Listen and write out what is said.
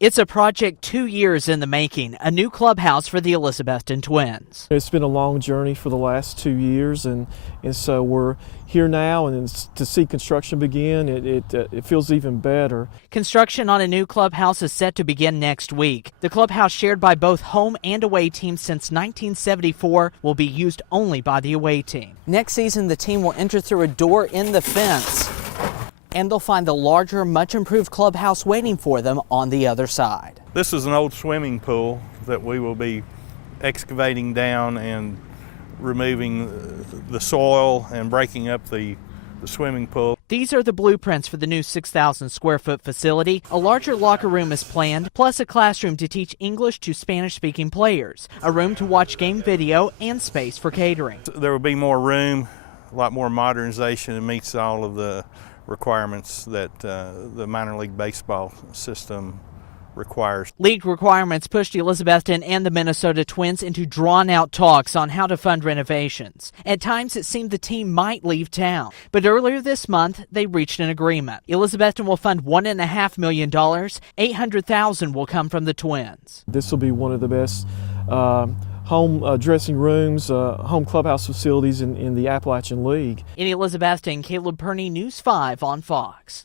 It's a project 2 years in the making, a new clubhouse for the Elizabethton Twins. It's been a long journey for the last 2 years, and so we're here now, and to see construction begin, it feels even better. Construction on a new clubhouse is set to begin next week. The clubhouse, shared by both home and away teams since 1974, will be used only by the away team. Next season, the team will enter through a door in the fence, and they'll find the larger, much improved clubhouse waiting for them on the other side. This is an old swimming pool that we will be excavating down and removing the soil and breaking up the swimming pool. These are the blueprints for the new 6,000 square foot facility. A larger locker room is planned, plus a classroom to teach English to Spanish-speaking players, a room to watch game video, and space for catering. There will be more room, a lot more modernization, and meets all of the requirements that the minor league baseball system requires. League requirements pushed Elizabethton and the Minnesota Twins into drawn-out talks on how to fund renovations. At times, it seemed the team might leave town, but earlier this month, they reached an agreement. Elizabethton will fund $1.5 million. $800,000 will come from the Twins. This will be one of the best home dressing rooms, home clubhouse facilities in the Appalachian League. In Elizabethton, Caleb Perhne, News 5 on Fox.